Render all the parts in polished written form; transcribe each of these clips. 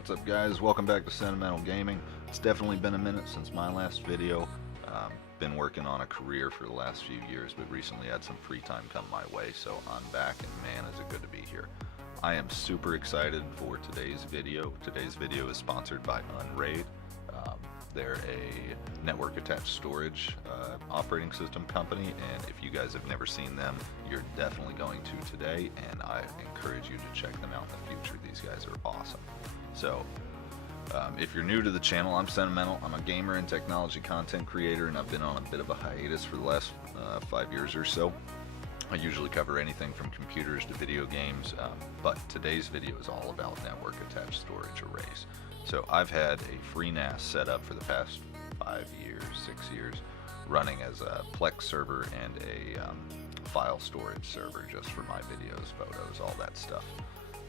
What's up, guys? Welcome back to Sentimental Gaming. It's definitely been a minute since my last video. Been working on a career for the last few years, but recently had some free time come my way, so I'm back, and man, is it good to be here. I am super excited for today's video. Today's video is sponsored by Unraid. They're a network attached storage operating system company, and if you guys have never seen them, you're definitely going to today, and I encourage you to check them out in the future. These guys are awesome. So if you're new to the channel, I'm Sentimental. I'm a gamer and technology content creator, and I've been on a bit of a hiatus for the last 5 years or so. I usually cover anything from computers to video games, but today's video is all about network attached storage arrays. So I've had a free NAS set up for the past 5 years, 6 years, running as a Plex server and a file storage server just for my videos, photos, all that stuff.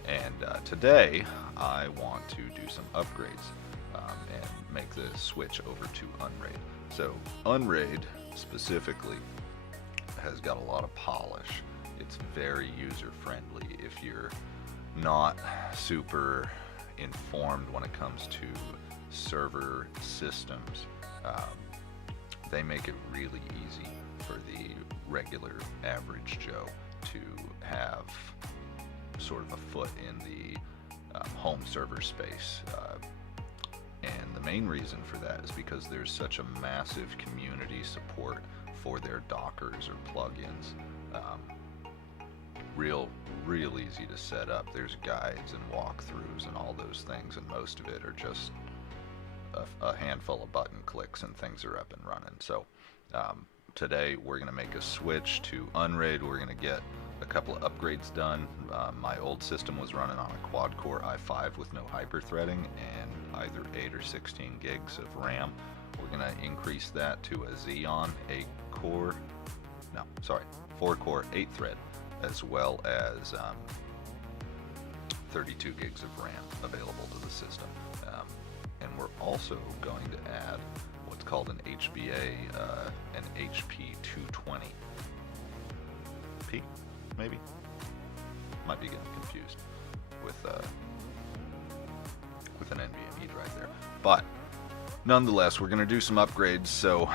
And today I want to do some upgrades and make the switch over to Unraid. So Unraid specifically has got a lot of polish. It's very user friendly if you're not super informed when it comes to server systems. They make it really easy for the regular average Joe to have sort of a foot in the home server space. And the main reason for that is because there's such a massive community support for their Dockers or plugins. Real easy to set up. There's guides and walkthroughs and all those things, and most of it are just a handful of button clicks and things are up and running. So today we're going to make a switch to Unraid. We're going to get a couple of upgrades done. My old system was running on a quad-core i5 with no hyper-threading and either 8 or 16 gigs of RAM. We're going to increase that to a Xeon 4-core 8-thread, as well as 32 gigs of RAM available to the system. And we're also going to add what's called an HBA, an HP 220P, maybe? Might be getting confused with an NVMe drive there. But nonetheless, we're going to do some upgrades, so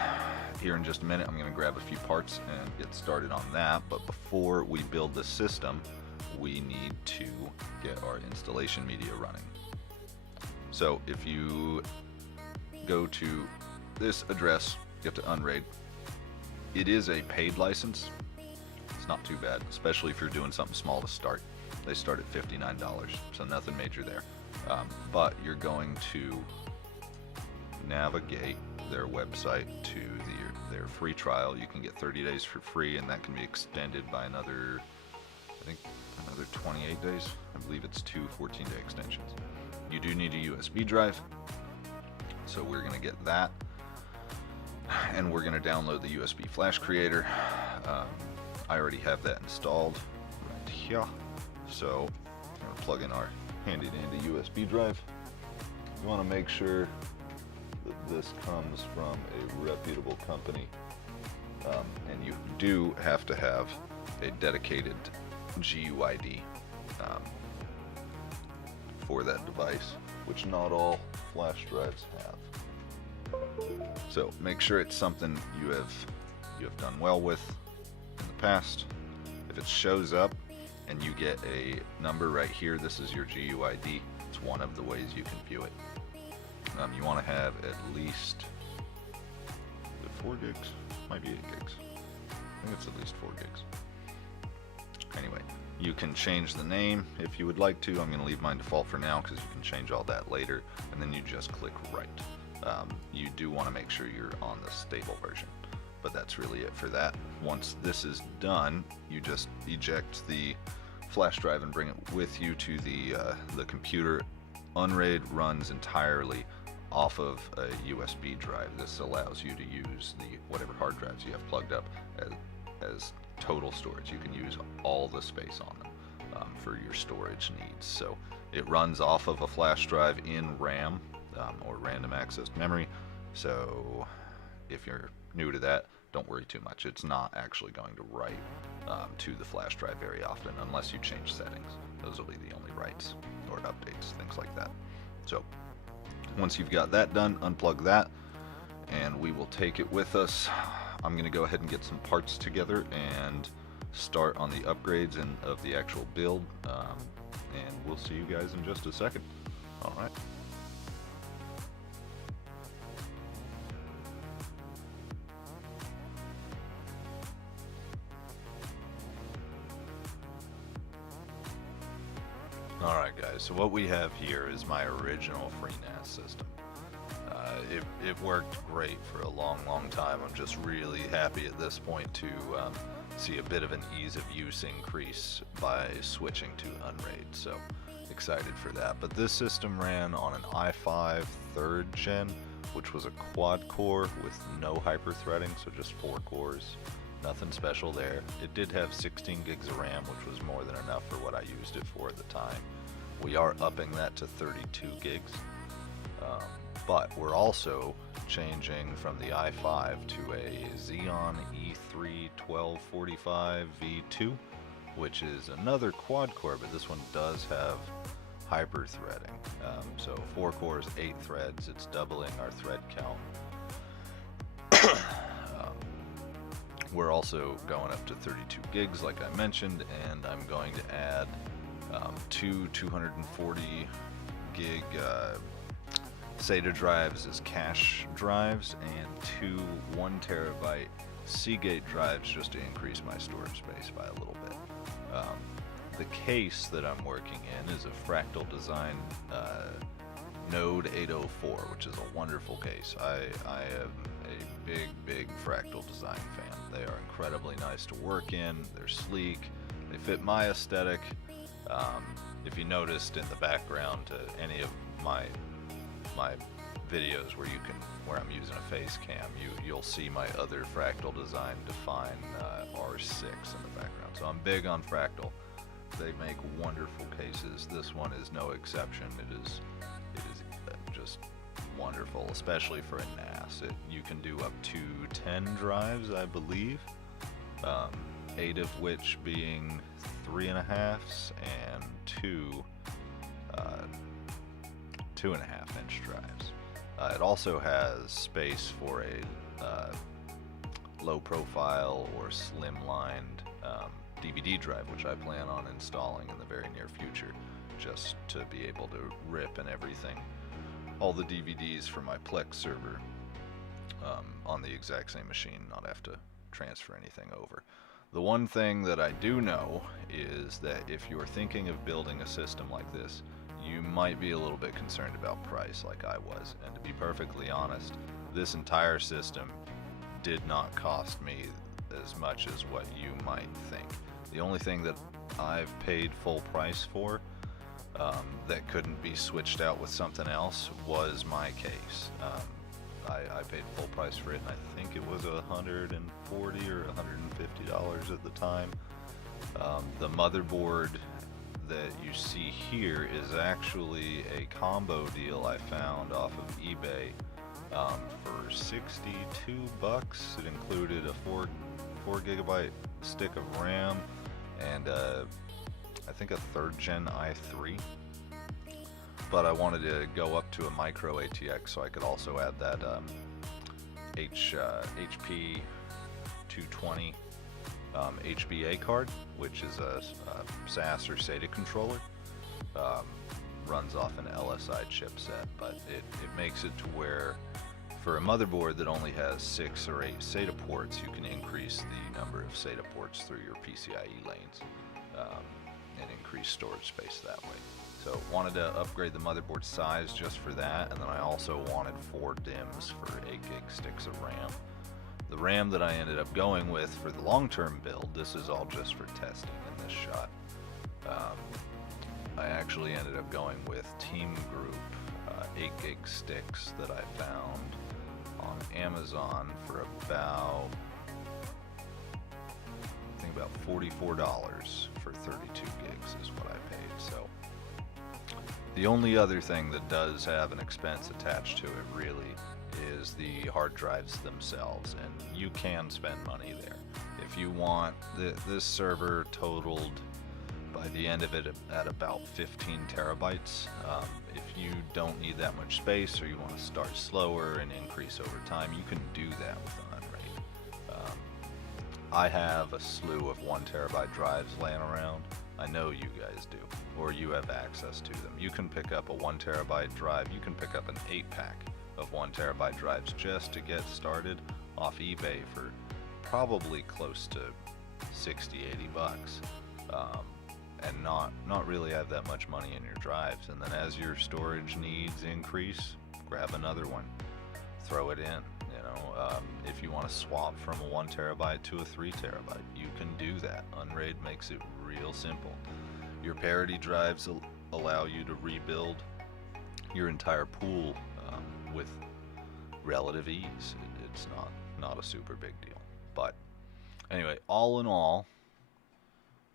here in just a minute I'm going to grab a few parts and get started on that. But before we build the system, we need to get our installation media running. So if you go to this address, get to Unraid, it is a paid license. It's not too bad, especially if you're doing something small to start. They start at $59, so nothing major there. But you're going to navigate their website to their free trial. You can get 30 days for free, and that can be extended by another 28 days. I believe it's 2 14-day extensions. You do need a USB drive, so we're going to get that, and we're going to download the USB flash creator. I already have that installed right here, so I'm going to plug in our handy dandy USB drive. You want to make sure that this comes from a reputable company, and you do have to have a dedicated GUID for that device, which not all flash drives have. So make sure it's something you have done well with in the past. If it shows up and you get a number right here, this is your GUID. It's one of the ways you can view it. You want to have at least 4 gigs, might be 8 gigs. I think it's at least 4 gigs. Anyway, you can change the name if you would like to. I'm going to leave mine default for now because you can change all that later, and then you just click write. You do want to make sure you're on the stable version, but that's really it for that. Once this is done, you just eject the flash drive and bring it with you to the computer. Unraid runs entirely off of a USB drive. This allows you to use whatever hard drives you have plugged up as total storage. You can use all the space on them for your storage needs. So it runs off of a flash drive in RAM or random access memory. So if you're new to that, don't worry too much. It's not actually going to write to the flash drive very often unless you change settings. Those will be the only writes or updates, things like that. So once you've got that done, unplug that, and we will take it with us. I'm going to go ahead and get some parts together and start on the upgrades and of the actual build, and we'll see you guys in just a second. Alright. Alright guys, so what we have here is my original free NAS system. It worked great for a long time. I'm just really happy at this point to see a bit of an ease of use increase by switching to Unraid, so excited for that. But this system ran on an i5 3rd gen, which was a quad core with no hyper-threading, so just 4 cores, nothing special there. It did have 16 gigs of RAM, which was more than enough for what I used it for at the time. We are upping that to 32 gigs. But we're also changing from the i5 to a Xeon E3 1245 V2, which is another quad core, but this one does have hyper threading. So 4 cores, 8 threads, it's doubling our thread count. We're also going up to 32 gigs like I mentioned, and I'm going to add 2 240 gig SATA drives as cache drives and 2 1 terabyte Seagate drives just to increase my storage space by a little bit. The case that I'm working in is a Fractal Design Node 804, which is a wonderful case. I am a big Fractal Design fan. They are incredibly nice to work in, they're sleek, they fit my aesthetic. If you noticed in the background to any of my videos where I'm using a face cam, you'll see my other Fractal Design Define R6 in the background. So I'm big on Fractal. They make wonderful cases. This one is no exception. It is just wonderful, especially for a NAS. You can do up to 10 drives, I believe, 8 of which being 3.5s and 2 2.5-inch drives. It also has space for a low profile or slimlined DVD drive, which I plan on installing in the very near future, just to be able to rip and everything, all the DVDs for my Plex server on the exact same machine, not have to transfer anything over. The one thing that I do know is that if you're thinking of building a system like this, you might be a little bit concerned about price like I was. And to be perfectly honest, this entire system did not cost me as much as what you might think. The only thing that I've paid full price for that couldn't be switched out with something else was my case. I paid full price for it, and I think it was $140 or $150 at the time. The motherboard that you see here is actually a combo deal I found off of eBay for 62 bucks. It included a 4 gigabyte stick of RAM and I think a 3rd gen i3. But I wanted to go up to a micro ATX, so I could also add that HP 220 HBA card, which is a SAS or SATA controller. Runs off an LSI chipset, but it makes it to where for a motherboard that only has 6 or 8 SATA ports, you can increase the number of SATA ports through your PCIe lanes and increase storage space that way. So wanted to upgrade the motherboard size just for that, and then I also wanted 4 DIMMs for 8 gig sticks of RAM. The RAM that I ended up going with for the long-term build, this is all just for testing in this shot. I actually ended up going with Team Group 8 gig sticks that I found on Amazon for about, I think about $44 for 32 gigs is what I paid. So the only other thing that does have an expense attached to it really is the hard drives themselves, and you can spend money there. If you want, this server totaled by the end of it at about 15 terabytes. If you don't need that much space, or you want to start slower and increase over time, you can do that with Unraid. I have a slew of 1 terabyte drives laying around. I know you guys do, or you have access to them. You can pick up a 1 terabyte drive. You can pick up an 8-pack of 1 terabyte drives just to get started off eBay for probably close to 60, 80 bucks. And not really have that much money in your drives. And then as your storage needs increase, grab another one, throw it in. You know, if you want to swap from a 1 terabyte to a 3 terabyte, you can do that. Unraid makes it real simple. Your parity drives allow you to rebuild your entire pool with relative ease. It's not a super big deal. But anyway, all in all,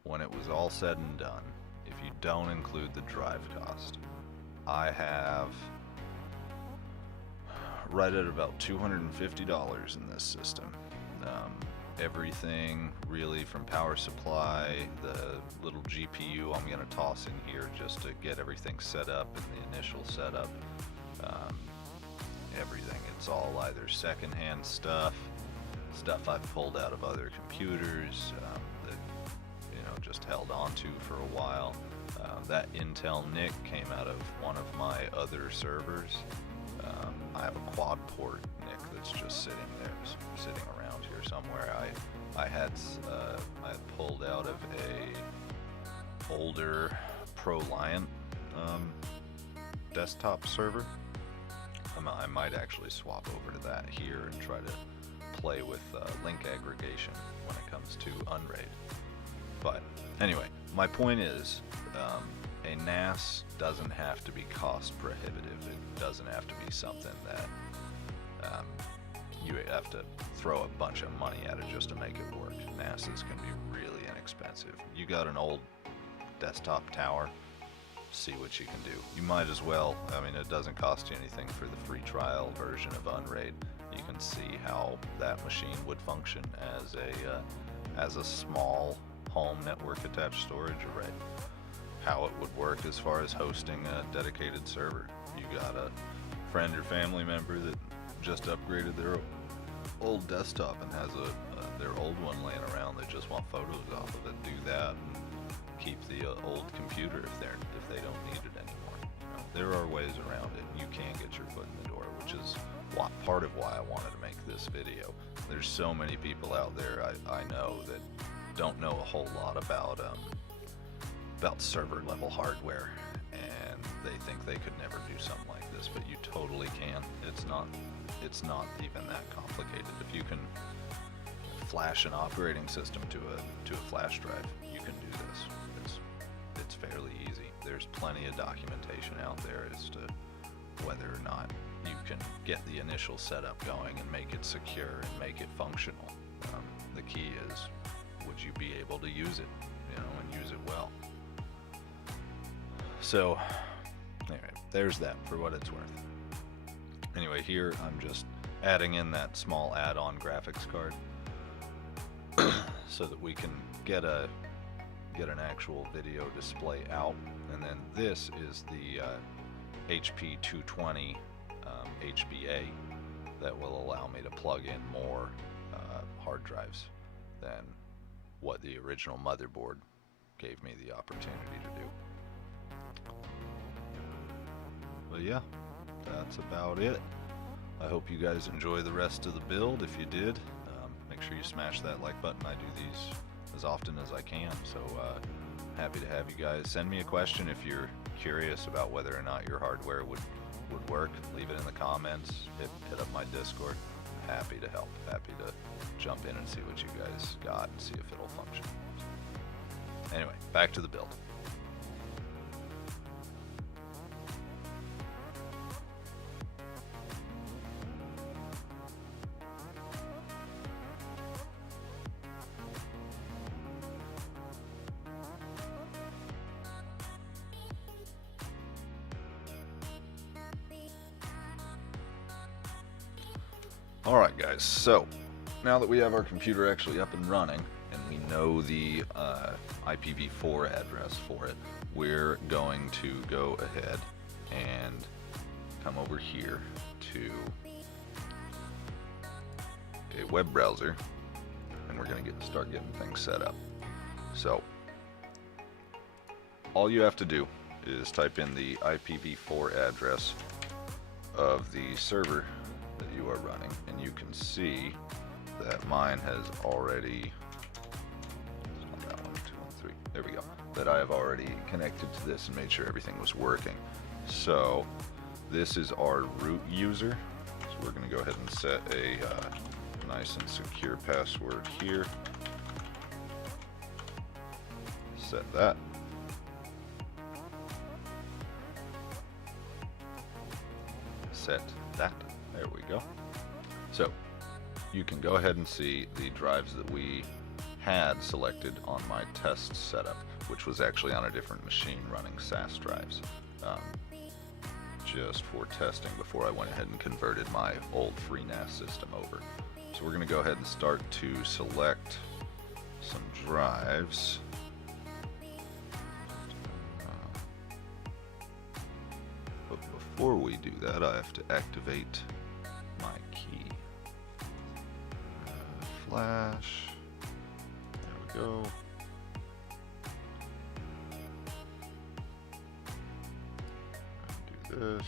when it was all said and done, if you don't include the drive cost, I have right at about $250 in this system. Everything really, from power supply, the little GPU I'm going to toss in here just to get everything set up in the initial setup. Everything. It's all either secondhand stuff I've pulled out of other computers that, you know, just held on to for a while. That Intel NIC came out of one of my other servers. I have a quad port NIC that's just sitting around here somewhere. I had pulled out of a older ProLiant desktop server. I might actually swap over to that here and try to play with link aggregation when it comes to Unraid. But anyway, my point is, a NAS doesn't have to be cost prohibitive. It doesn't have to be something that you have to throw a bunch of money at it just to make it work. NASs can be really inexpensive. You got an old desktop tower, see what you can do. You might as well, I mean, it doesn't cost you anything for the free trial version of Unraid. You can see how that machine would function as a small home network attached storage array. How it would work as far as hosting a dedicated server. You got a friend or family member that just upgraded their old desktop and has their old one laying around. They just want photos off of it. Do that and keep the old computer if they don't need it anymore. You know, there are ways around it. You can get your foot in the door, which is part of why I wanted to make this video. There's so many people out there I know that don't know a whole lot about server level hardware, and they think they could never do something like this, but you totally can. It's not even that complicated. If you can flash an operating system to a flash drive, you can do this. It's fairly easy. There's plenty of documentation out there as to whether or not you can get the initial setup going and make it secure and make it functional. The key is, would you be able to use it, and use it well? So anyway, there's that for what it's worth. Anyway, here I'm just adding in that small add-on graphics card so that we can get an actual video display out. And then this is the HP 220 HBA that will allow me to plug in more hard drives than what the original motherboard gave me the opportunity to do. But yeah, that's about it. I hope you guys enjoy the rest of the build. If you did, make sure you smash that like button. I do these as often as I can, so happy to have you guys. Send me a question if you're curious about whether or not your hardware would work. Leave it in the comments. Hit up my Discord. Happy to help. Happy to jump in and see what you guys got and see if it'll function. Anyway, back to the build. Alright guys, so now that we have our computer actually up and running, and we know the IPv4 address for it, we're going to go ahead and come over here to a web browser, and we're going to start getting things set up. So all you have to do is type in the IPv4 address of the server that you are running, and you can see that mine has already, that one, 213, there we go, that I have already connected to this and made sure everything was working. So this is our root user, so we're going to go ahead and set a nice and secure password here. Set that. Set that. There we go. So you can go ahead and see the drives that we had selected on my test setup, which was actually on a different machine running SAS drives, just for testing before I went ahead and converted my old free NAS system over. So we're going to go ahead and start to select some drives. But before we do that, I have to activate my key. Flash. There we go. Do this.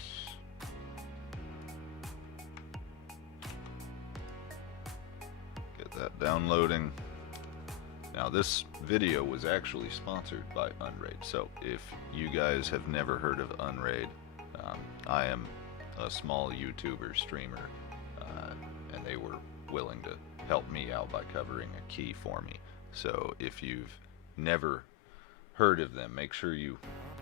Get that downloading. Now this video was actually sponsored by Unraid, so if you guys have never heard of Unraid, I am a small YouTuber streamer, and they were willing to help me out by covering a key for me. So if you've never heard of them, make sure you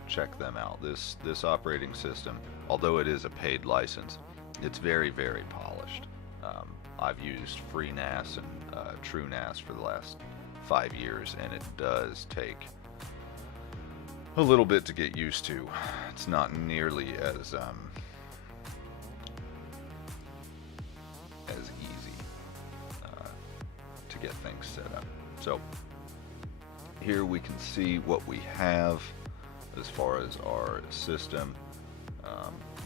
check them out. This operating system, although it is a paid license, it's very, very polished. I've used free NAS and true NAS for the last 5 years, and it does take a little bit to get used to. It's not nearly as easy to get things set up. So here we can see what we have as far as our system.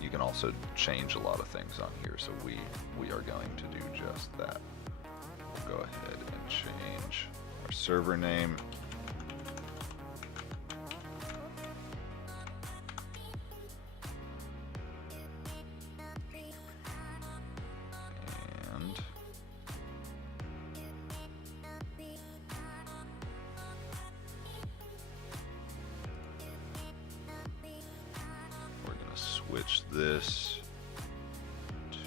You can also change a lot of things on here, so we are going to do just that. We'll go ahead and change our server name. And we're going to switch this to,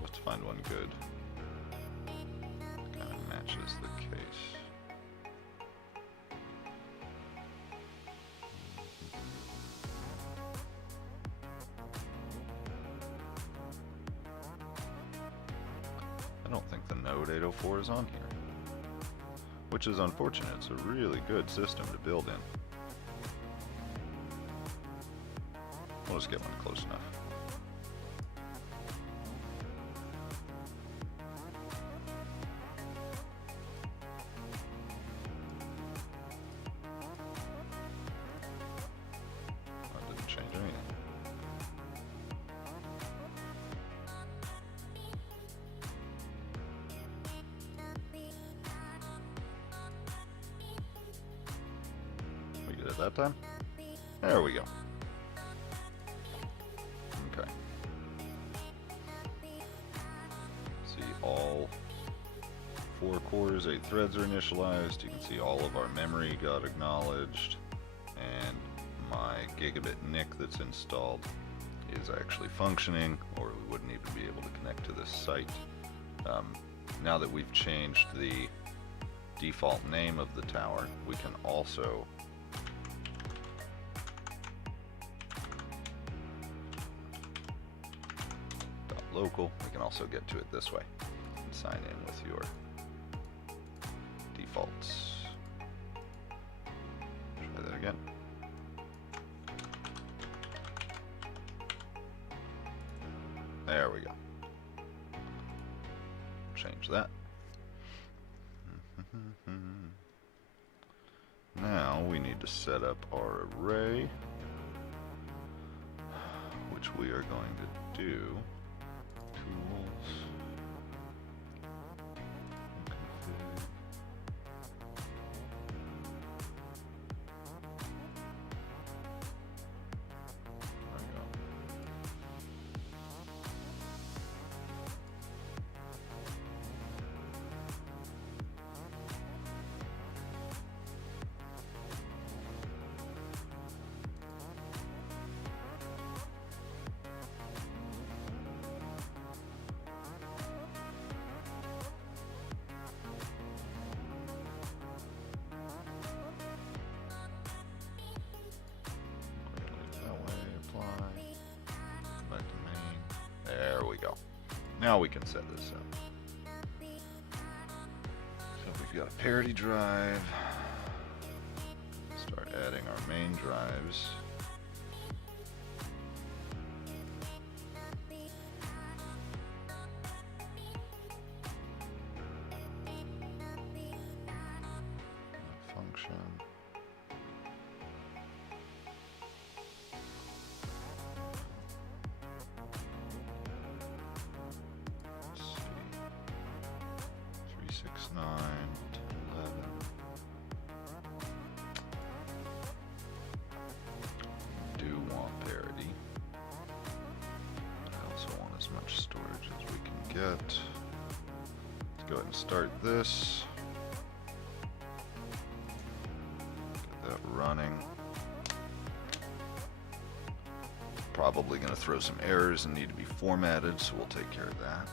let's find one good. Kind of matches the case. I don't think the Node 804 is on here, which is unfortunate. It's a really good system to build in. We'll just get one close enough. That didn't change anything. We get it that time? There we go. Okay. See, all 4 cores, 8 threads are initialized. You can see all of our memory got acknowledged, and my gigabit NIC that's installed is actually functioning, or we wouldn't even be able to connect to this site. Now that we've changed the default name of the tower, we can also local. We can also get to it this way and sign in with your defaults. Try that again. There we go. change that. Now we need to set up our array, which we are going to do. Tools. Config. There we go. There we go. Now we can set this up. So we've got a parity drive. Start adding our main drives. Function. Let's go ahead and start this. Get that running. Probably going to throw some errors and need to be formatted, so we'll take care of that.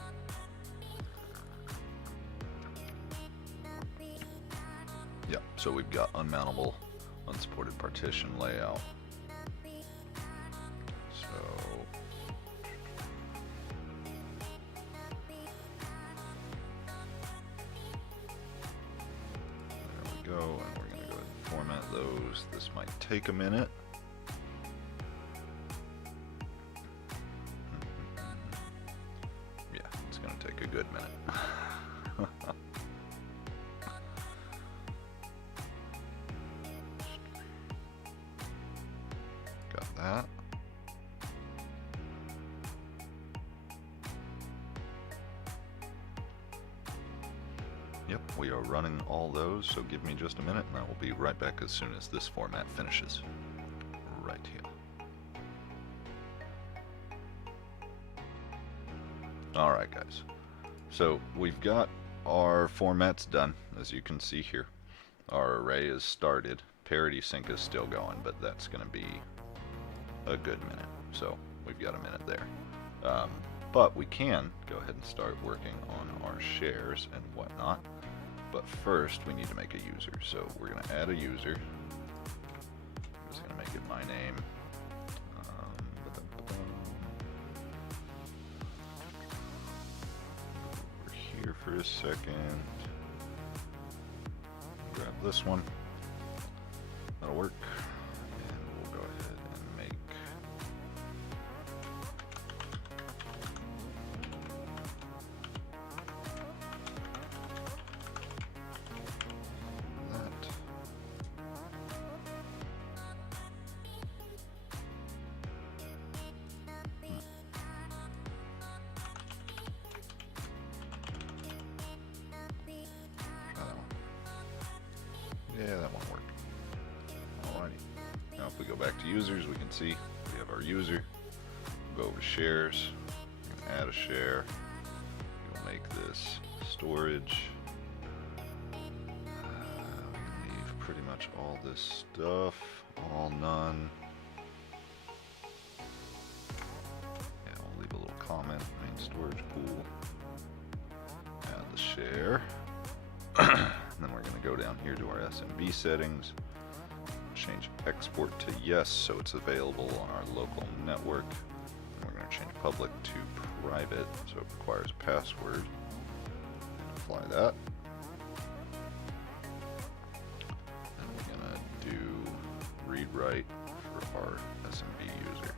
Yep, so we've got unmountable, unsupported partition layout. Go, and we're going to go ahead and format those. This might take a minute. Yeah, it's going to take a good minute. Got that. Yep, we are running all those, so give me just a minute and I will be right back as soon as this format finishes. Right here. Alright guys, so we've got our formats done, as you can see here. Our array is started, parity sync is still going, but that's going to be a good minute, so we've got a minute there. But we can go ahead and start working on our shares and whatnot. But first, we need to make a user. So we're going to add a user. I'm just going to make it my name. Over here for a second. Grab this one. That'll work. And we'll go ahead and make yeah, that won't work. Alrighty. Now if we go back to users, we can see we have our user. We'll go over to shares, add a share. We'll make this storage. We can leave pretty much all this stuff, all none. Yeah, we'll leave a little comment, main storage pool. Add the share. And then we're going to go down here to our SMB settings, change export to yes so it's available on our local network. And we're going to change public to private so it requires a password. And apply that. And we're going to do read write for our SMB user.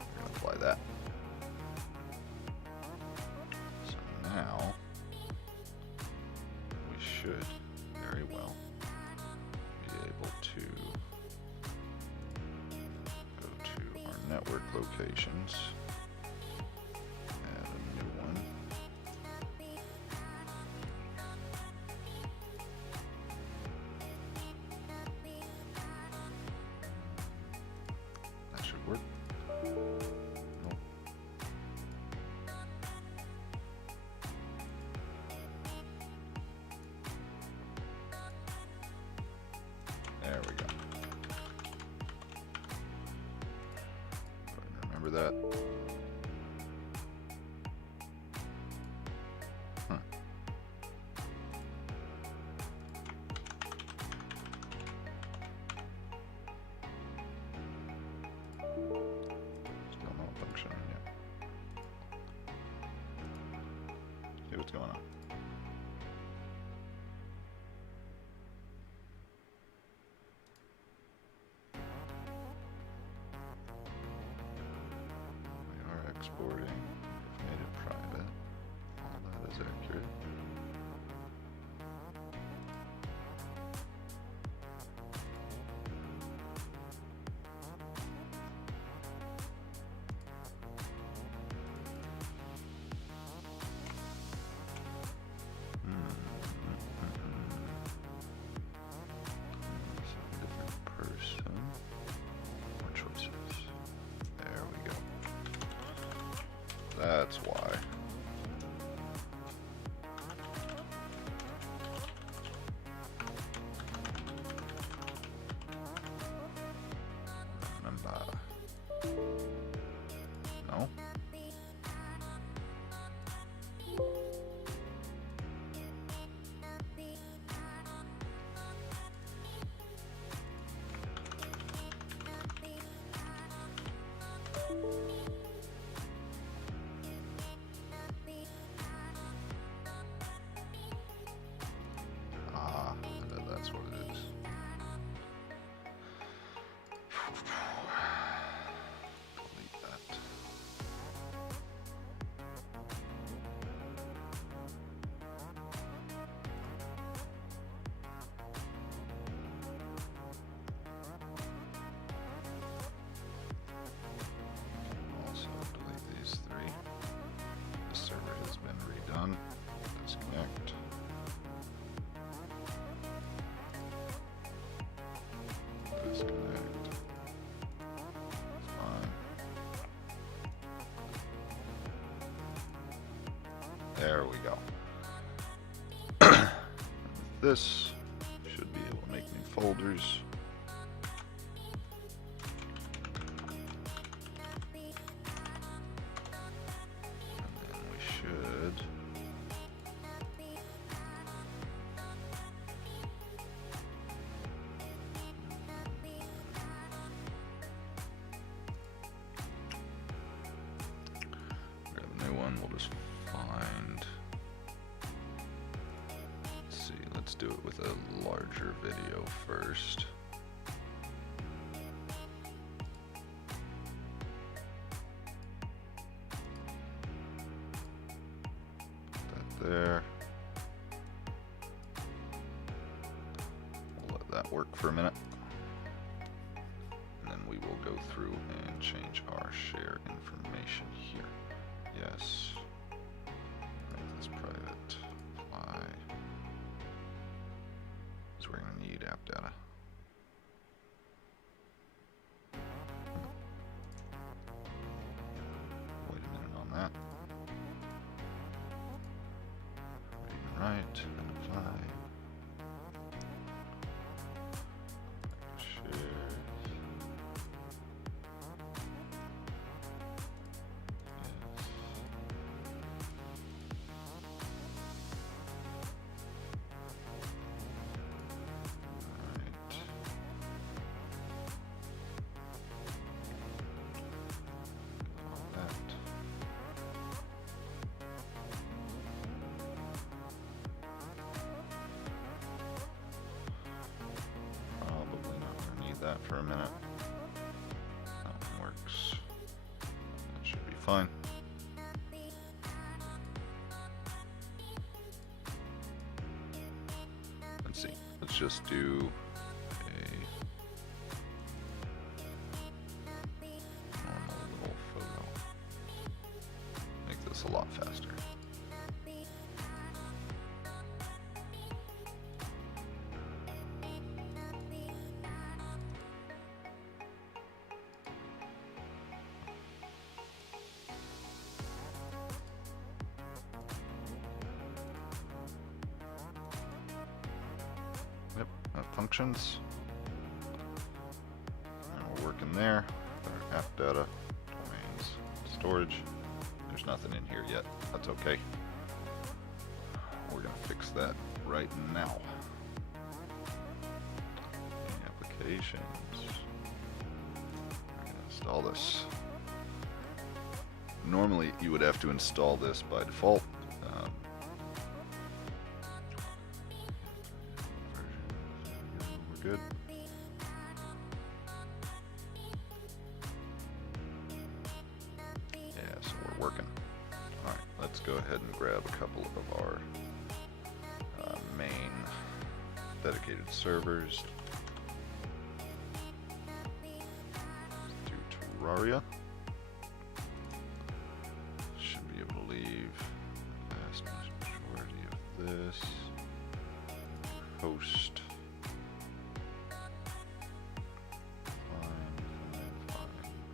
We're going to apply that. So now should very well be able to go to our network locations, add a new one. That should work. Nope. There we go. Remember that? Huh. Still not functioning yet. See what's going on. Exporting, made it private, all that is accurate. Different person, more choices. There we go. That's why. Remember. No? That's what it is. Delete that. Also delete these three. The server has been redone. Disconnect. Disconnect. Fine. There we go. This should be able to make new folders. And then we should we'll just find, let's see, let's do it with a larger video first. Put that there. We'll let that work for a minute. And then we will go through and change our share information here. Yes. Make this private. Apply. So we're going to need app data. Wait a minute on that. Read and write and apply. That for a minute. That one works. That should be fine. just do a normal little photo. Make this a lot faster. Yep, that functions. And we're working there. Our app data, domains, storage. There's nothing in here yet. That's okay. We're gonna fix that right now. Applications. We're gonna install this. Normally, you would have to install this by default. We're good. Yeah, so we're working. All right, let's go ahead and grab a couple of our main dedicated servers. Let's do Terraria. Should be able to leave the vast majority of this. Host.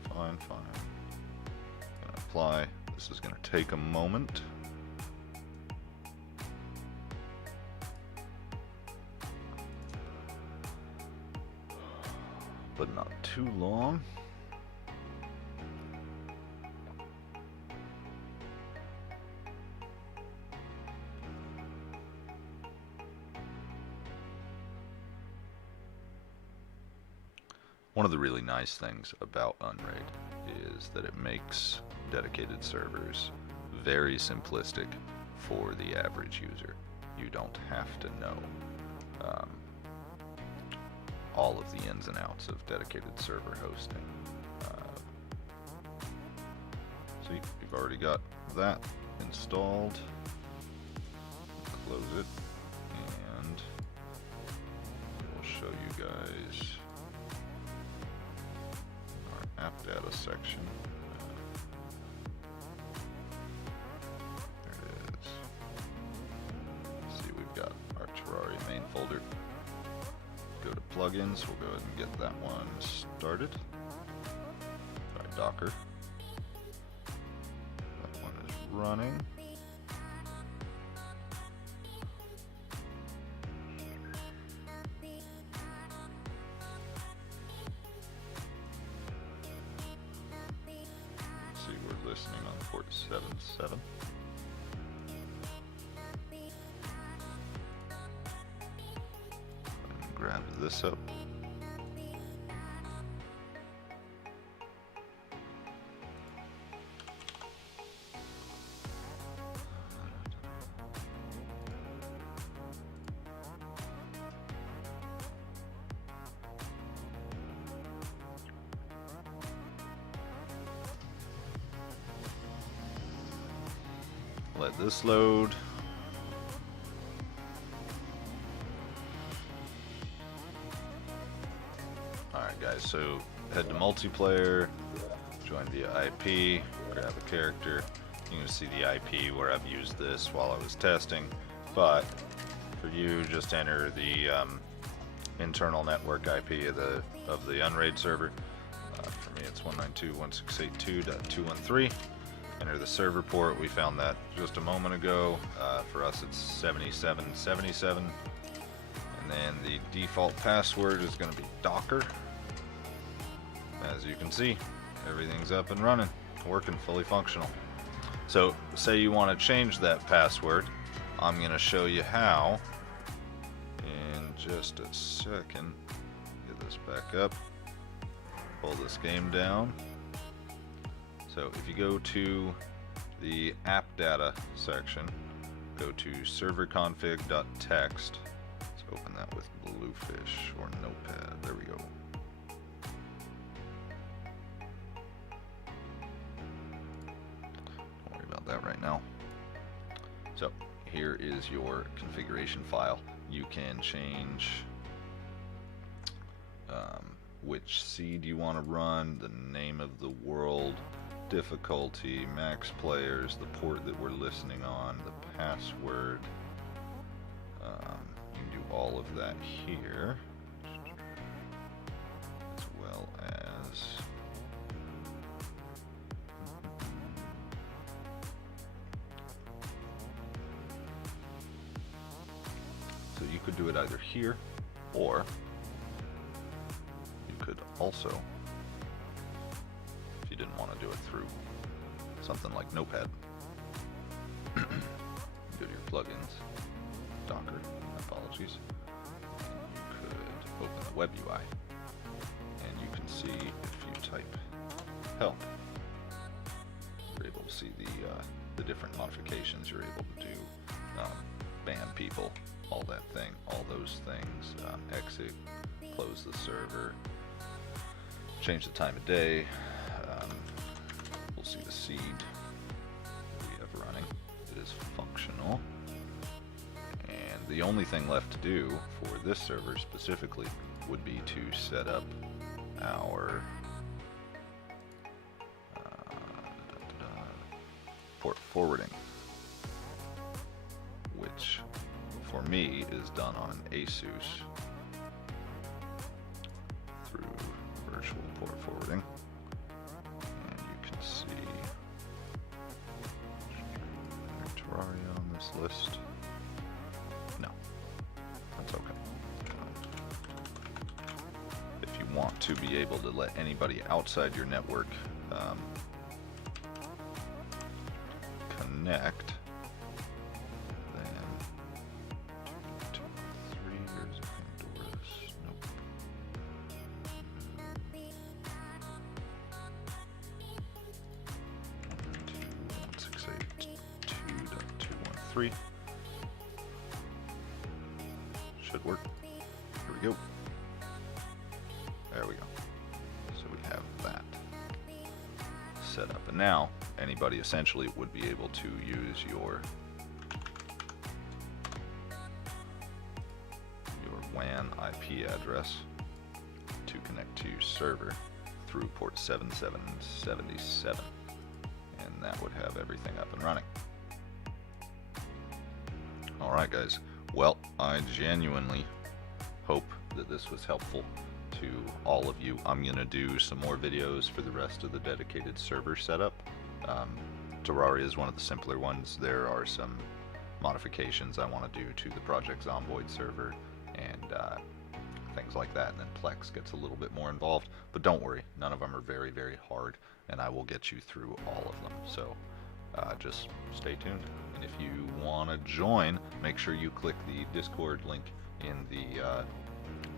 Fine. Gonna apply. This is gonna take a moment. But not too long. One of the really nice things about Unraid is that it makes dedicated servers very simplistic for the average user. You don't have to know all of the ins and outs of dedicated server hosting. See, you've already got that installed. Close it, and we'll show you guys our app data section. There it is. See, we've got our Terraria main folder. Go to plugins, we'll go ahead and get that one started. Try Docker. That one is running. See, we're listening on port 77. Grab this up. Let this load. Alright guys, so head to multiplayer, join via IP, grab a character. You can see the IP where I've used this while I was testing, but for you, just enter the internal network IP of the Unraid server. For me it's 192.168.2.213. Enter the server port. We found that just a moment ago. For us it's 7777. And then the default password is going to be Docker. As you can see, everything's up and running, working, fully functional. So say you want to change that password. I'm going to show you how in just a second. Get this back up, pull this game down. So if you go to the app data section, go to serverconfig.txt. Let's open that with Bluefish or Notepad. There we go. Don't worry about that right now. So here is your configuration file. You can change which seed you want to run, the name of the world, difficulty, max players, the port that we're listening on, the password. You can do all of that here, as well as so you could do it either here, or you could also, if you didn't want to do it through something like Notepad, go to your plugins, Docker, apologies, and you could open the web UI, and you can see if you type help, you're able to see the different modifications you're able to do, ban people, all that thing, all those things, exit, close the server, change the time of day. We'll see the seed we have running. It is functional. And the only thing left to do for this server specifically would be to set up our port forwarding, which for me is done on an ASUS through virtual port forwarding. And you can see Terraria on this list. No, that's okay. If you want to be able to let anybody outside your network connect, then 2, 3 years of Pandora's. Nope. 192.168.2.213 should work. Here we go. There we go. So we have that set up, and now anybody essentially would be able to use your WAN IP address to connect to your server through port 7777, and that would have everything up and running. Alright guys, well, I genuinely hope that this was helpful to all of you. I'm going to do some more videos for the rest of the dedicated server setup. Terraria is one of the simpler ones. There are some modifications I want to do to the Project Zomboid server and things like that, and then Plex gets a little bit more involved, but don't worry, none of them are very, very hard, and I will get you through all of them. So just stay tuned, and if you want to join, make sure you click the Discord link in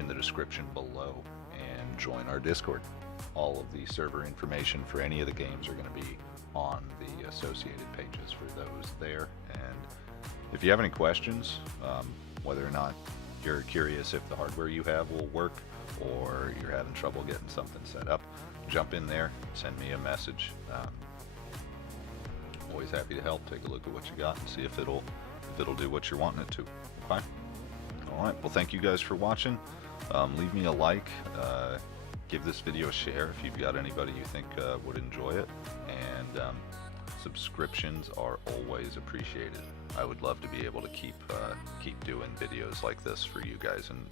the description below and join our Discord. All of the server information for any of the games are going to be on the associated pages for those there. And if you have any questions, whether or not you're curious if the hardware you have will work, or you're having trouble getting something set up, jump in there, send me a message. Always happy to help. Take a look at what you got and see if it'll do what you're wanting it to. Okay. All right. Well, thank you guys for watching. Leave me a like. Give this video a share if you've got anybody you think would enjoy it, and subscriptions are always appreciated. I would love to be able to keep doing videos like this for you guys, and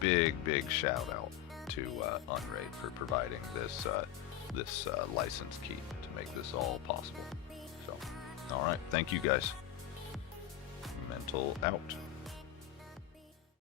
big shout out to Unraid for providing this license key to make this all possible. So, all right, thank you guys. Mental out.